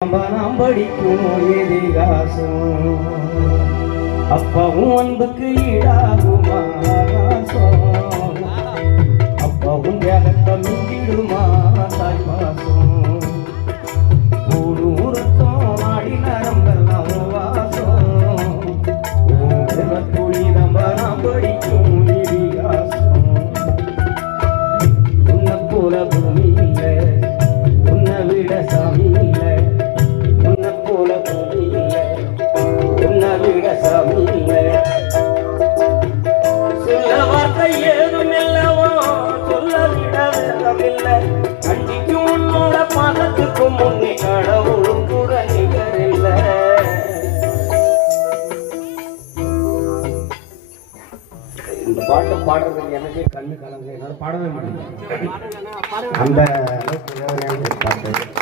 நாம் படிக்கும் இதிகாசம் அப்பாவும் அன்புக்கு ஈடாகுமா அப்பாவும் தியாகத்தை மிஞ்சிடுமா தாய் பாசம் ஊரத்தம் ஆடி நரம்பெல்லாம் வாசம் துளி நம்ம நாம் படிக்கும் இதிகாசம் உன்னை போல பூமி இல்லை உன்னை விட சாமி இல்லை உன்னை போல பூமி இல்லை உன்னை விட சாமி இல்லை சொல்ல வார்த்தை ஏதும் இல்லவோ சொல்ல விட வேதமில்லை கண்டிக்கும் உன்னோட பாதத்துக்கும் முன்னே கடவுளும் கூட நிகரில்லை இந்த பாட்டை பாடுறதுக்கு எனக்கே கண்ணு கலங்க என்னால் பாடவே முடியல அந்த அளவுக்கு பாட்டு